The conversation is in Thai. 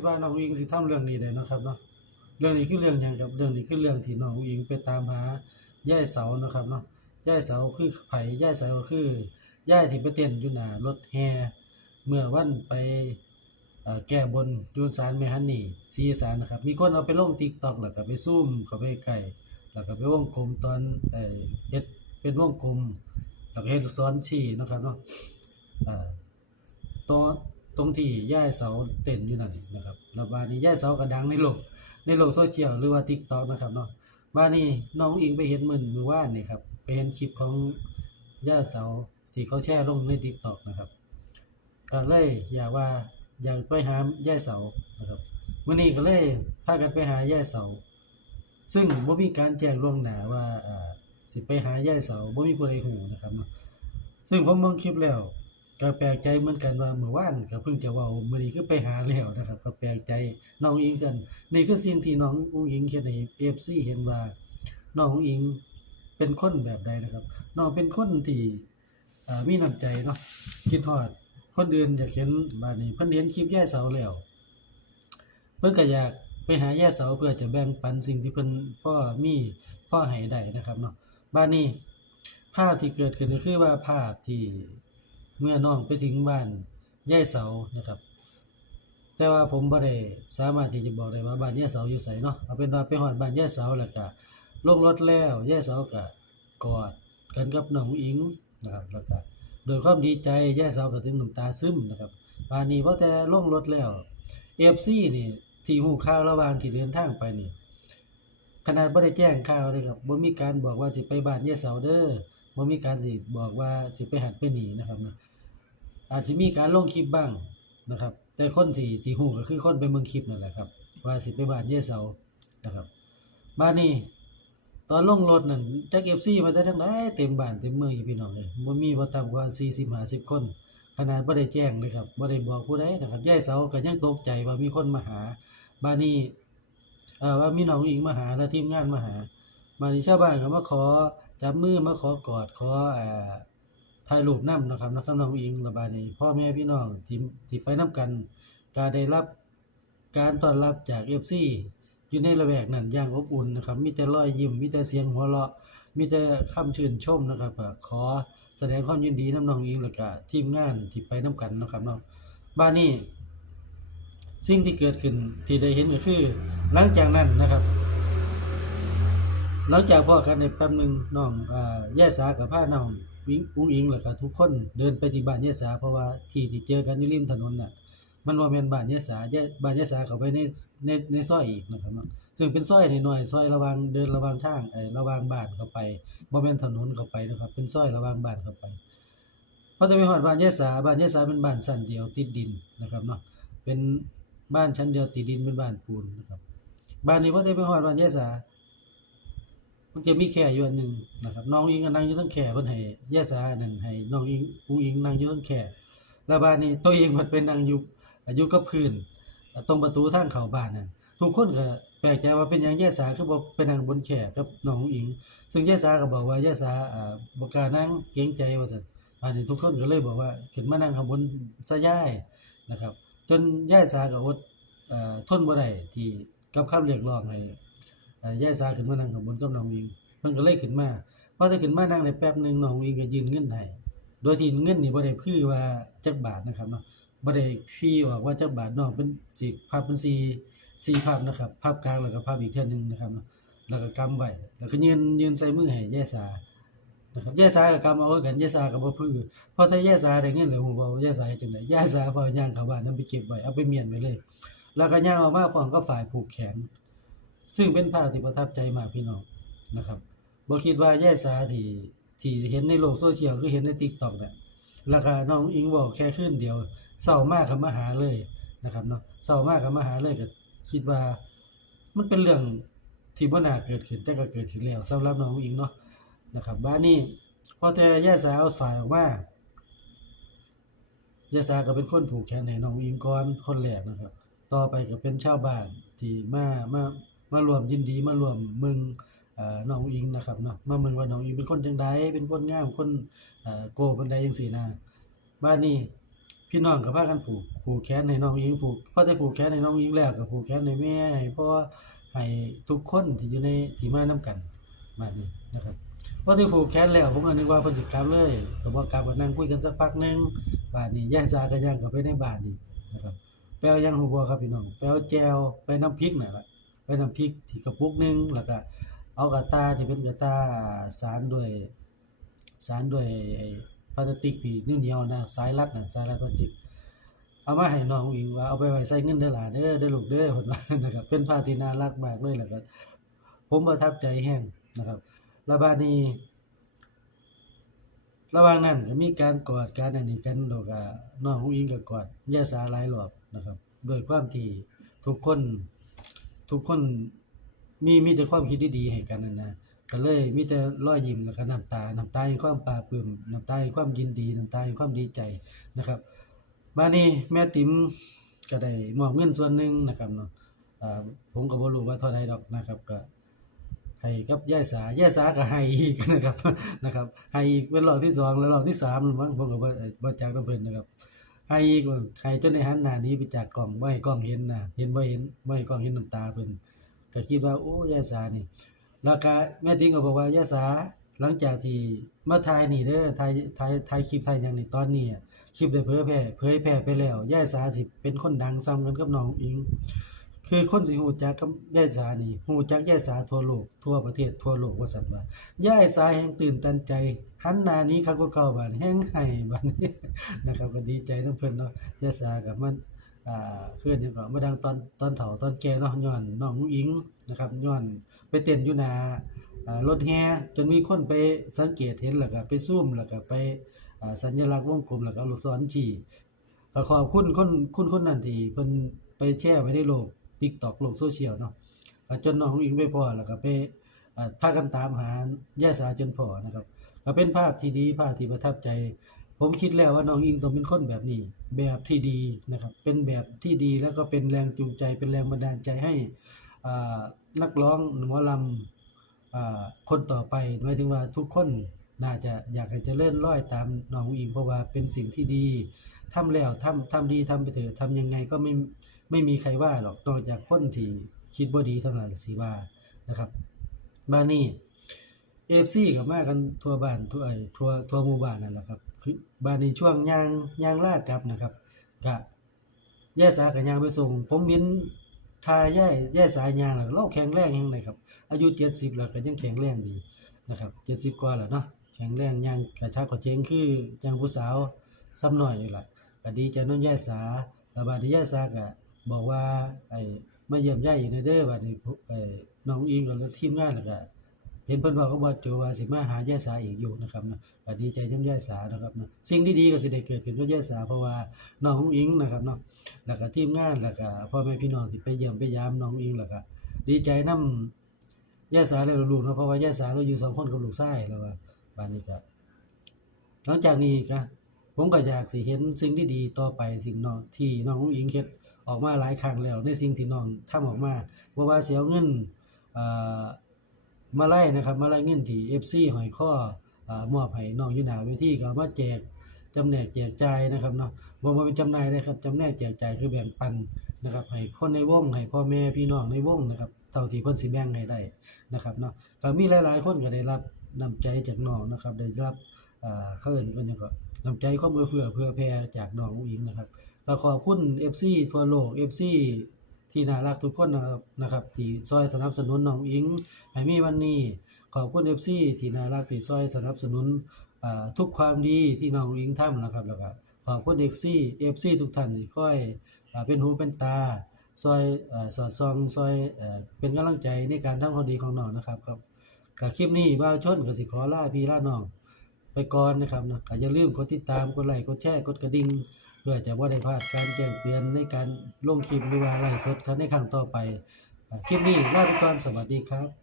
ดว่าน้องอุ้งอิงสิทำเรื่องนี้ได้นะครับเนาะเรื่องนี้คือเรื่องหยังครับเรื่องนี้คือเรื่องที่น้องอุ้งอิงไปตามหาย่ายเสานะครับเนาะย่ายเสาคือไผย่ายเสาคือย่ายที่ไปเต้นอยู่หน้ารถแห่เมื่อวันไปแก้บนยูนศาลแม่ฮันนี่ศรีสานนะครับ มีคนเอาไปลง TikTok แล้วก็ไปซูมเขาไปใกล้แล้วก็ไปวงกลมตอนเอ่อเฮ็ดเป็นวงกลมแล้วก็เฮ็ดลูกศรชี้นะครับเนาะตรง ตรงที่ย่ายเสาเต้นอยู่นั่นนะครับแล้วบ้านนี้ย่ายเสาก็ดังในโลกในโลกโซเชียลหรือว่า TikTok นะครับเนาะบ้านนี้น้องอิงไปเห็นมื้อมือว่านนี่ครับไปเห็นคลิปของย่ายเสาที่เขาแชร์ลงใน TikTok นะครับก็เลยอยากว่าอยากไปหาย่ายเสานะครับมื้อนี้ก็เลยพากันไปหาย่ายเสา ซึ่งบ่มีการแจ้งล่วงหน้าว่าอ่าสิไปหาย่ายเสาบ่มีผู้ใดฮู้นะครับเนาะซึ่งผมเบิ่งคลิปแล้ว ก็แปลกใจเหมือนกันว่าเมื่อวานก็เพิ่งจะว้ามื้อนี้คือไปหาแล้วนะครับ ก็แปลกใจน้องอิงกัน นี่คือสิ่งที่น้องอุ้งอิงเฮ็ดให้ FC เห็นว่าน้องอุ้งอิงเป็นคนแบบใดนะครับ น้องเป็นคนที่มีน้ำใจเนาะคิดฮอด คนอื่นอยากเห็นบาดนี้เพิ่นเห็นคลิปแย่เสาแล้วเพิ่นก็อยากไปหาแย่เสาเพื่อจะแบ่งปันสิ่งที่เพิ่นพ่อมีพ่อให้ได้นะครับเนาะบ้านนี้ภาพที่เกิดขึ้นก็คือว่าภาพที่ เมื่อน้องไปถึงบ้านย่าเสานะครับ แต่ว่าผมบ่ได้สามารถที่จะบอกได้ว่าบ้านย่าเสาอยู่ไสเนาะเอาเป็นว่าไปฮอดบ้านย่าเสาแล้วก็ลงรถแล้วย่าเสาก็กอดกันกับน้องอิงนะครับแล้วก็โดยความดีใจย่าเสาก็ถึงน้ำตาซึมนะครับบ้านนี้พอแต่ลงรถแล้ว FC นี่ที่ฮู้ข่าวระหว่างที่เดินทางไปนี่ขนาดบ่ได้แจ้งข่าวเลยครับบ่มีการบอกว่าสิไปบ้านยายเสาเด้อบ่มีการสิบอกว่าสิไปหันไปหนีนะครับนะ อาจสิมีการลงคลิปบ้างนะครับ แต่คนที่ที่ฮู้ก็คือคนไปเมืองคลิปนั่นแหละครับ ว่าสิไปบ้านเยายเสานะครับบ้านนี้ตอนลงรถนั่นจัก FC มาแต่ทางใดเต็มบ้านเต็มเมืองอยู่พี่น้องเอ้ยบ่มีบ่ต่ำกว่า40 50คน ขนาดบ่ได้แจ้งเลยครับบ่ได้บอกผู้ใดนะครับยายเสาก็ยังตกใจว่ามีคนมาหาบ้านนี้เอ่อว่ามีน้องอิงมาหาและทีมงานมาหามานี่ชาวบ้านก็มาขอจับมือมาขอกอดขออ่อ ถ่ายรูปนำนะครับนักน้องอิงระบาดนี้พ่อแม่พี่น้องที่ที่ไปนํกันก็ได้รับการต้อนรับจาก FC อยู่ในระแวกนั้นอย่างอบอุ่นนะครับ มีแต่รอยยิ้มมีแต่เสียงหัวเราะมีแต่คำชื่นชมนะครับขอแสดงความยินดีนํน้องอิงแล้วก็ทีมงานที่ไปนํกันนะครับเนาะบ้านนี้สิ่งที่เกิดขึ้นที่ได้เห็นก็คือ หลังจากนั้นนะครับ หลังจากพ่อกันในแป๊บหนึ่งน้องอแย่สากับพาน้อง วิ่งอุ้งอิงแล้วก็ทุกคนเดินไปที่บ้านแย่สาเพราะว่าที่ที่เจอกันอยู่ริมถนนน่ะมันบ่าแม่นบ้านแย่สาแย่บ้านแย่สาเข้าไปในในในซอยอีกนะครับเนาะซึ่งเป็นซอยน้อยๆซอยระหว่างเดินระหว่างทางไอ้ระหว่างบ้านเข้าไปบ่แม่นถนนเข้าไปนะครับ เป็นซอยระหว่างบ้านเข้าไปพอจะไปฮอดบ้านแย่สาบ้านแย่สาเป็นบ้านชั้นเดียวติดดินนะครับเนาะเป็นบ้านชั้นเดียวติดดินเป็นบ้านปูนนะครับบ้านนี้พอได้ไปฮอดบ้านยายสา มันจะมีแค่อยู่อันหนึ่งนะครับน้องอิงก็นั่งอยู่เทั้งแค่เพิ่นให้ยาสานั่นให้น้องอิงอุ้งอิงนั่งอยู่เทั้งแค่แล้วบ้านนี้ตัวเองมันเป็นนั่งอยู่อยู่กับพื้นตรงประตูทางเข้าบ้านนั่นทุกคนก็แปลกใจว่าเป็นหยังยาสาคือบ่ไปนั่งบนแค่กับน้องอิง ซึ่งยาสาก็บอกว่ายาสาอ่าบ่กล้านั่งเกรงใจว่าซั่นบ้านนี้ทุกคนก็เลยบอกว่าขึ้นมานั่งข้างบนซะยายนะครับ จนยาสาก็อดทนบ่ได้ที่กับคำเรียกร้องให้ ยายสาขึ้นมานั่งข้างบนกับน้องวิงเพิ่นก็เลยขึ้นมาพอได้ขึ้นมานั่งได้แป๊บหนึ่งน้องวิงก็ยืนเงินให้โดยที่เงินนี่บ่ได้พือว่าจักบาทนะครับเนาะบ่ได้พี่ออกว่าจักบาทน้องเป็นสิภาพเป็นสีสี่ภาพนะครับภาพกลางแล้วก็ภาพอีกเทื่อหนึงนะครับเนาะแล้วก็กำไว้แล้วก็ยืนยืนใส่มือให้ยายสานะครับยาสาก็กำเอาไว้กันยาสาก็บ่พือพอแต่ยายสาได้เงินแล้วฮู้บ่ว่ายายสาเฮ็ดจังได๋ยาสาฟ้าย่างเข้าบ้านนำไปเก็บไว้เอาไปเมียนไว้เลย แล้วก็ย่างออกมาพร้อมกับฝ่ายผูกแขน ซึ่งเป็นภาพที่ประทับใจมากพี่น้องนะครับบ่คิดว่าแย่สาที่ที่เห็นในโลกโซเชียลคือเห็นใน TikTok เนี่ยแล้วก็น้องอิงบอกแค่คืนเดียวเศร้ามากกับมาหาเลยนะครับเนาะเศร้ามากกับมาหาเลยก็คิดว่ามันเป็นเรื่องที่บ่น่าเกิดขึ้นแต่ก็เกิดขึ้นแล้วสำหรับน้องอิงเนาะนะครับบ้านนี้พอแต่แย่สาเอาฝ่ายออกมายาสาก็เป็นคนผูกแขนให้น้องอิงก่อนคนแรกนะครับ ต่อไปก็เป็นชาวบ้านที่มามา มารวมยินดีมารวมมึงเอ่อน้องอิงนะครับเนาะมาเมืองว่าน้องอิงเป็นคนจังใดเป็นคนง่ามคนโกบันไดจังซี่นะบ้านนี้พี่น้องก็พากันผูกผูกแขนให้น้องอิงผูกพอได้ผูกแขนให้น้องอิงแล้วก็ผูกแขนให้แม่ให้พ่อให้ทุกคนที่อยู่ในที่มานํกันมานี่นะครับพอได้ผูกแขนแล้วผมก็นึกว่าเพิ่นสิกลับเลยก็บ่กลับก็นั่งคุยกันสักพักนึงบ้าดนี้ยายสาก็ย่างเข้าไปในบ้านนี่นะครับแปลวยังฮู้บ่ครับพี่น้องแปลวแจวไปน้ำพริกน่ะล่ะ น้ำพริกที่กระปุกหนึงแล้วก็เอากระตาที่เป็นกระตาสารด้วยสารด้วยพลาสติกที่เหนียวๆนะสายรัดนะสายรัดพลาสติก เอามาให้น้องอิงว่าเอาไปไว้ใส่เงินเด้อหล่ะเด้อเด้อลูกเด้อเพิ่นว่านะครับเป็นภาที่น่ารักมากเลยแล้วก็ผมประทับใจแฮงนะครับแล้วบัดนี้ระหว่างนั้นก็มีการกอดการอันนี้กันแล้วก็น้องอิงก็กอดยาสาหลายรอบนะครับด้วยความที่ทุกคน ทุกคนมีมีแต่ความคิดดีๆให้กันนั่นนะก็เลยมีแต่รอยยิ้มแล้วก็น้ำตา น้ำตาแห่งความปลาปลื้มน้ำตาแห่งความยินดี น้ำตาแห่งความดีใจนะครับมานี้แม่ติ๋มก็ได้มอบเงินส่วนหนึ่งนะครับเนาะผมก็บ่รู้ว่าเท่าใดดอกนะครับก็ให้กับยาสายาสาก็ให้อีกนะครับนะครับให้อีกเป็นรอบที่สองแล้วรอบที่สามมั้งผมก็บ่เอ่อบ่จักนำเพิ่นนะครับ ให้อีกว่ให้จนในหันหน้านี้ไปจากกล้องบ่ให้กล้องเห็นนะเห็นบ่เห็นบ่ให้กล้องเห็นน้ำตาเพิ่นก็คิดว่าโอ้ยายสานี่ราคาแม่ติ้งก็บอกว่ายาสาหลังจากที่มาถ่ายนี่เด้อถ่ายถ่ายถ่ายคลิปถ่ายอย่างนี้ตอนนี้คลิปได้เผยแพร่เผยแพร่ไปแล้วยาสาสิเป็นคนดังซ้ำกันกับน้องอิง คือคนสิฮู้จักกับยายสานี่ฮู้จักยายสาทั่วโลกทั่วประเทศทั่วโลกว่าซั่นว่ายายสาแห่งตื่นตันใจหันนานี้คักกว่าเก่าบัดนี้งให้บัดนี้นะครับก็ดีใจนํเพิ่อนเนาะยายสากับมันอ่าเพิ่อนยังก็มาดังตอนตอนเฒ่าตอนแก่เนาะย้อนน้องอิงนะครับย้อนไปเต้นอยู่หนารถแห่จนมีคนไปสังเกตเห็นแล้วก็ไปซูมแล้วก็ไปสัญลักษณ์วงกลมแล้วก็ลูกศรชี้ก็ขอบคุณคนคุณคนนั้นที่เพิ่นไปแชร์ไว้ในโลก TikTok โลกโซเชียลเนาะจนน้องอิงไปพอแล้วก็ไปอ่าพากันตามหายายสาจนพอนะครับก็เป็นภาพที่ดีภาพที่ประทับใจ ผมคิดแล้วว่าน้องอิงต้องเป็นคนแบบนี้ แบบที่ดีนะครับเป็นแบบที่ดีแล้วก็เป็นแรงจูงใจ เป็นแรงบันดาลใจให้นักร้องหมอลำอคนต่อไปหมายถึงว่าทุกคนน่าจะอยากให้เจริญร้อยตามน้องอิงเพราะว่าเป็นสิ่งที่ดี ทำแล้วทำทำดีทำไปเถอะทำยังไงก็ไม่ไม่มีใครว่าหรอกนอกจากคนที่คิดบ่ดีเท่านั้นสิว่านะครับมานี่เอฟซีก็มากันทั่วบ้านทั่วไอทั่วทั่วหมู่บ้านนั่นแหละครับคือบ้านในช่วงยางยางลาดกลับนะครับก็ย่ายสากับยางไปส่ง ผมเห็นทาย่ายย่ายสายยางแล้วเราแข็งแรงยังไงครับ อายุ70แล้วก็ยังแข็งแรงดีนะครับ70กว่าแล้วเนาะแข็งแรงยางกระชับกระเจงคือจังผู้สาวซ้ำน้อยอยู่หล่ะ ก็ดีใจน้องย่าสาแล้วบัดนี้ย่าสาก็บอกว่าไอ้มาเยี่ยมย่าอยู่ในเด้อบัดนี้ไอ้น้องอิงแล้วทีมงานแล้วก็เห็นเพิ่นว่าก็บ่โจว่าสิมาหายาสาอีกอยู่นะครับนะก็ดีใจน้ำยายสานะครับนะสิ่งที่ดีก็สิได้เกิดขึ้นกับยาสาเพราะว่าน้องอิงนะครับเนาะแล้วก็ทีมงานแล้วก็พ่อแม่พี่น้องที่ไปเยี่ยมไปยามน้องอิงแล้วก็ดีใจนำยายสาและลูกเนาะเพราะว่ายาสาเราอยู่สองคนกับลูกชายแล้วว่าบ้านนี้ก็หลังจากนี้ก็ ผมก็อยากสิเห็นสิ่งที่ดีต่อไปสิ่งน้องที่น้องอุ๋งอิงเฮ็ดออกมาหลายครั้งแล้วในสิ่งที่น้องทำออกมาบ่ว่าสิเอาเงินมาไล่นะครับ มาไล่เงินที่ FC หอยข้ออมอบให้น้องอยู่หน้าเวทีก็เอามาแจกจำแนกแจกจ่ายนะครับเนาะบ่ว่าเป็นจำหน่ายนะครับจำแนกแจกจ่ายคือแบ่งปันนะครับให้คนในวงให้พ่อแม่พี่น้องในวงนะครับเท่าที่เพิ่นสิแบ่งให้ได้นะครับเนาะก็มีหลายๆคนก็ได้รับน้ำใจจากน้องนะครับ ได้รับอ่าเขาเอิ้นเพิ่นหยังก็ น้ำใจความเอื้อเฟื้อเผื่อแผ่จากน้องอุ้งอิงนะครับก็ขอบคุณ FC ทั่วโลก FC ที่น่ารักทุกคนนะครับนะครับ ที่ซอยสนับสนุนน้องอิงให้มีวันนี้ ขอบคุณ FC ที่น่ารักที่ซอยสนับสนุนทุกความดีที่น้องอิงทำนะครับแล้วก็ขอบคุณ FC FC ทุกท่านที่คอยอเป็นหูเป็นตาซอยอสอดส่องซอยเอ่อเป็นกำลังใจในการทำความดีของน้องนะครับครับกับคลิปนี้บ่าวชนก็สิขอลาพี่ลาน้อง ไปก่อนนะครับนะอย่าลืมกดติดตามกดไลค์กดแชร์กดกระดิ่งเพื่อจะว่าได้พลาดการแจ้งเตือนในการลงคลิปหรือว่าไลฟ์สดครับในครั้งต่อไปคลิปนี้ลาไปก่อนสวัสดีครับ